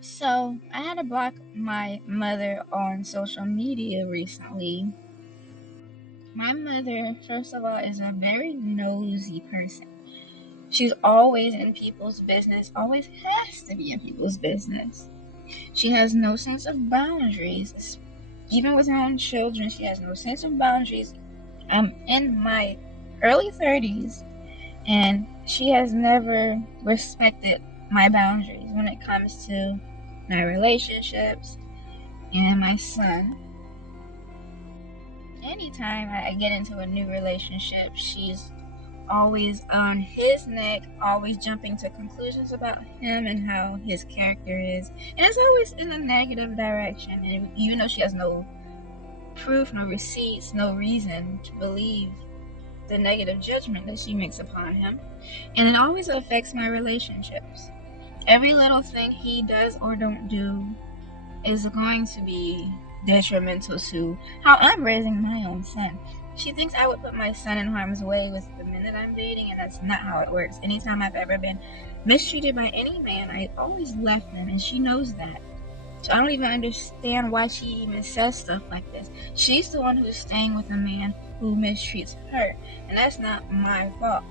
So, I had to block my mother on social media recently. My mother, first of all, is a very nosy person. She's always in people's business, always has to be in people's business. She has no sense of boundaries. Even with her own children, she has no sense of boundaries. I'm in my early 30s, and she has never respected my boundaries when it comes to my relationships and my son. Anytime I get into a new relationship, she's always on his neck, always jumping to conclusions about him and how his character is. And it's always in a negative direction. And even though she has no proof, no receipts, no reason to believe the negative judgment that she makes upon him. And it always affects my relationships. Every little thing he does or don't do is going to be detrimental to how I'm raising my own son. She thinks I would put my son in harm's way with the men that I'm dating, and that's not how it works. Anytime I've ever been mistreated by any man, I always left them, and she knows that. So I don't even understand why she even says stuff like this. She's the one who's staying with a man who mistreats her, and that's not my fault.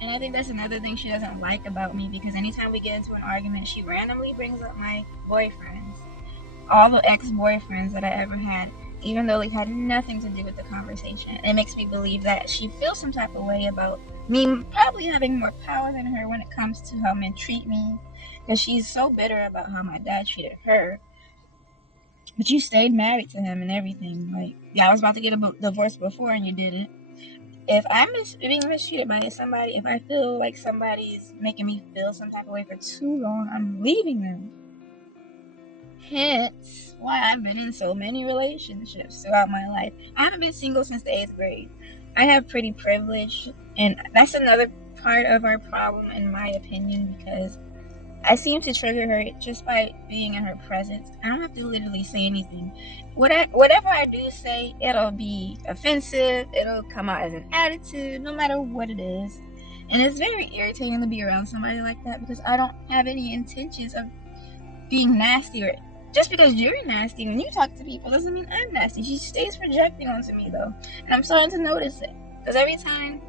And I think that's another thing she doesn't like about me, because anytime we get into an argument, she randomly brings up my boyfriends, all the ex-boyfriends that I ever had, even though they had nothing to do with the conversation. It makes me believe that she feels some type of way about me probably having more power than her when it comes to how men treat me, because she's so bitter about how my dad treated her. But you stayed married to him and everything. Like, yeah, I was about to get a divorce before and you did it. If I'm being mistreated by somebody, if I feel like somebody's making me feel some type of way for too long, I'm leaving them. Hence why I've been in so many relationships throughout my life. I haven't been single since the 8th grade. I have pretty privilege, and that's another part of our problem, in my opinion, because I seem to trigger her just by being in her presence. I don't have to literally say anything. Whatever I do say, it'll be offensive. It'll come out as an attitude, no matter what it is. And it's very irritating to be around somebody like that, because I don't have any intentions of being nasty. Or just because you're nasty when you talk to people doesn't mean I'm nasty. She stays projecting onto me, though, and I'm starting to notice it, because every time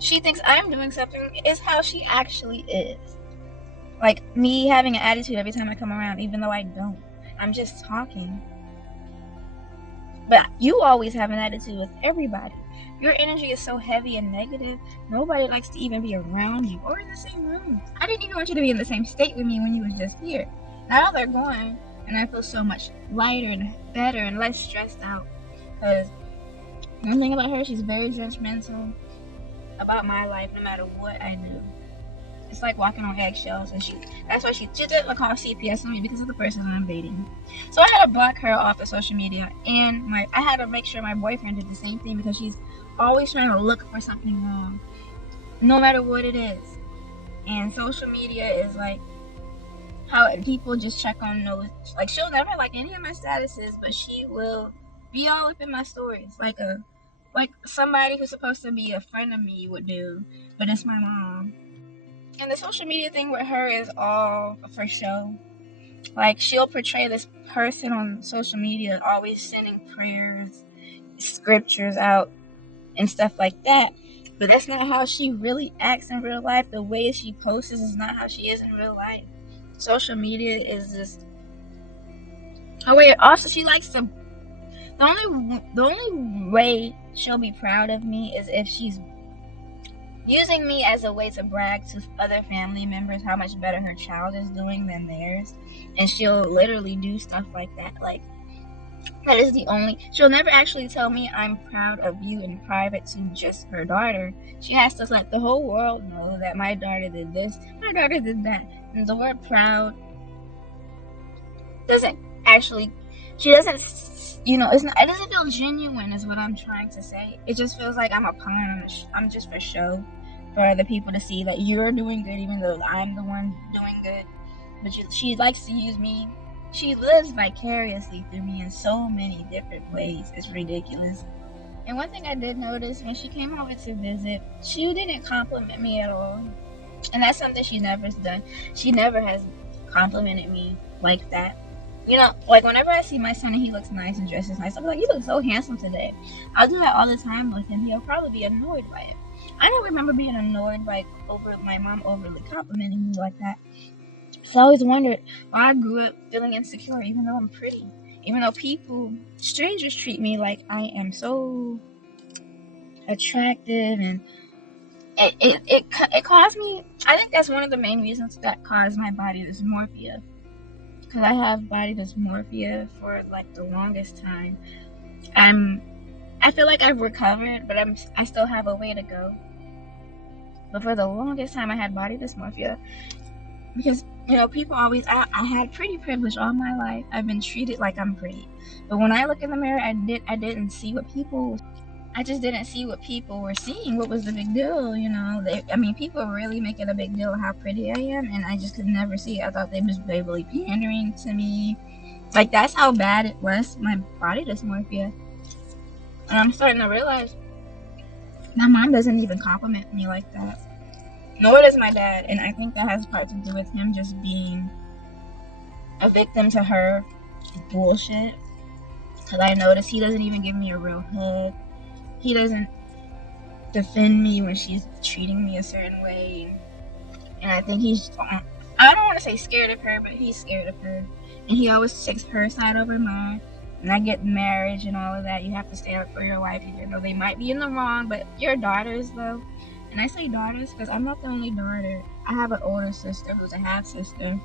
she thinks I'm doing something, it's how she actually is. Like me having an attitude every time I come around, even though I don't. I'm just talking. But you always have an attitude with everybody. Your energy is so heavy and negative, nobody likes to even be around you or in the same room. I didn't even want you to be in the same state with me when you was just here. Now they're gone, and I feel so much lighter and better and less stressed out. Because one thing about her, she's very judgmental about my life no matter what I do. It's like walking on eggshells, and that's why she didn't call CPS on me, because of the person I'm dating. So I had to block her off of social media, and I had to make sure my boyfriend did the same thing, because she's always trying to look for something wrong, no matter what it is. And social media is like how people just check on those. Like, she'll never like any of my statuses, but she will be all up in my stories, like somebody who's supposed to be a friend of me would do, but it's my mom. And the social media thing with her is all for show. Like, she'll portray this person on social media always sending prayers, scriptures out, and stuff like that. But that's not how she really acts in real life. The way she posts is not how she is in real life. Social media is just her way. Also, she likes to. The only way she'll be proud of me is if she's using me as a way to brag to other family members how much better her child is doing than theirs. And she'll literally do stuff like that. Like, that is the only. She'll never actually tell me I'm proud of you in private to just her daughter. She has to let the whole world know that my daughter did this, my daughter did that. And the word proud doesn't actually. She doesn't. It's not. It doesn't feel genuine, is what I'm trying to say. It just feels like I'm a pawn. I'm just for show, for other people to see that you're doing good, even though I'm the one doing good. But she likes to use me. She lives vicariously through me in so many different ways. It's ridiculous. And one thing I did notice, when she came over to visit, she didn't compliment me at all. And that's something she never has done. She never has complimented me like that. You know, like whenever I see my son and he looks nice and dresses nice, I'm like, you look so handsome today. I'll do that all the time with him. He'll probably be annoyed by it. I don't remember being annoyed by my mom overly complimenting me like that. So I always wondered why I grew up feeling insecure, even though I'm pretty. Even though strangers treat me like I am so attractive, and it caused me. I think that's one of the main reasons that caused my body dysmorphia. Because I have body dysmorphia for like the longest time. I feel like I've recovered, but I still have a way to go. But for the longest time, I had body dysmorphia because, you know, people always. I had pretty privilege all my life. I've been treated like I'm pretty, but when I look in the mirror, I didn't see what people. I just didn't see what people were seeing. What was the big deal, you know? People really make it a big deal how pretty I am, and I just could never see it. I thought they was really pandering to me. Like, that's how bad it was, my body dysmorphia. And I'm starting to realize my mom doesn't even compliment me like that. Nor does my dad. And I think that has part to do with him just being a victim to her bullshit. Because I noticed he doesn't even give me a real hug. He doesn't defend me when she's treating me a certain way. And I think I don't want to say scared of her, but he's scared of her. And he always takes her side over mine. And I get marriage and all of that. You have to stand up for your wife, even though they might be in the wrong. But your daughters, though. And I say daughters because I'm not the only daughter. I have an older sister who's a half-sister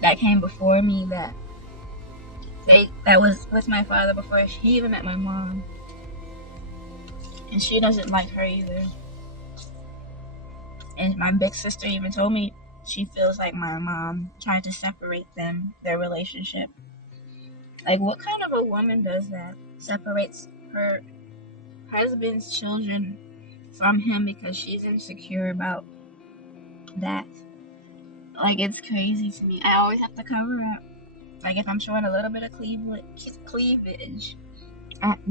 that came before me that was with my father before he even met my mom. And she doesn't like her either. And my big sister even told me she feels like my mom tried to separate their relationship. Like, what kind of a woman does that? Separates her husband's children from him because she's insecure about that. Like, it's crazy to me. I always have to cover up. Like, if I'm showing a little bit of cleavage,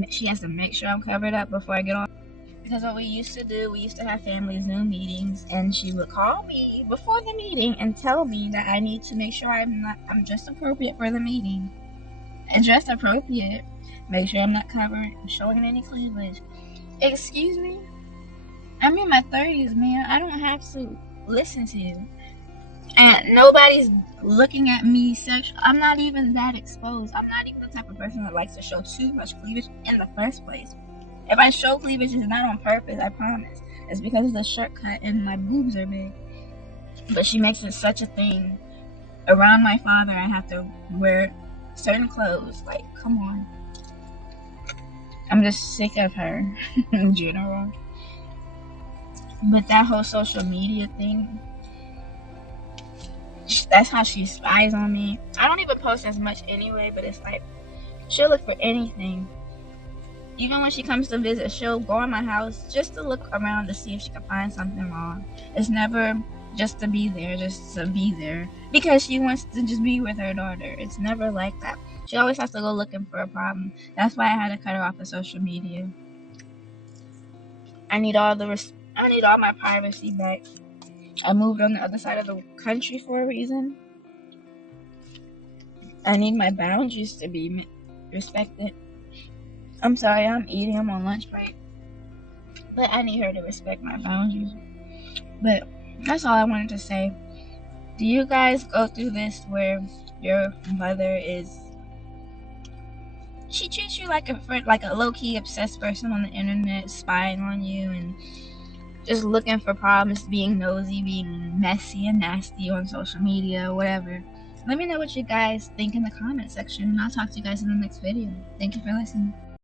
she has to make sure I'm covered up before I get on. Because what we used to have family Zoom meetings, and she would call me before the meeting and tell me that I need to make sure I'm dressed appropriate for the meeting. And dressed appropriate, make sure I'm not covered, showing any cleavage. Excuse me? I'm in my 30s, man. I don't have to listen to you. And nobody's looking at me sexual. I'm not even that exposed. I'm not even the type of person that likes to show too much cleavage in the first place. If I show cleavage, it's not on purpose, I promise. It's because of the shirt cut and my boobs are big. But she makes it such a thing. Around my father, I have to wear certain clothes. Like, come on. I'm just sick of her in general. But that whole social media thing, that's how she spies on me. I don't even post as much anyway, but it's like, she'll look for anything. Even when she comes to visit, she'll go in my house just to look around to see if she can find something wrong. It's never just to be there, because she wants to just be with her daughter. It's never like that. She always has to go looking for a problem. That's why I had to cut her off of social media. I need all my privacy back. I moved on the other side of the country for a reason. I need my boundaries to be respected. I'm sorry, I'm eating. I'm on lunch break. But I need her to respect my boundaries. But that's all I wanted to say. Do you guys go through this where your mother she treats you like a friend, like a low-key obsessed person on the internet, spying on you and just looking for problems, being nosy, being messy and nasty on social media, whatever? Let me know what you guys think in the comment section, and I'll talk to you guys in the next video. Thank you for listening.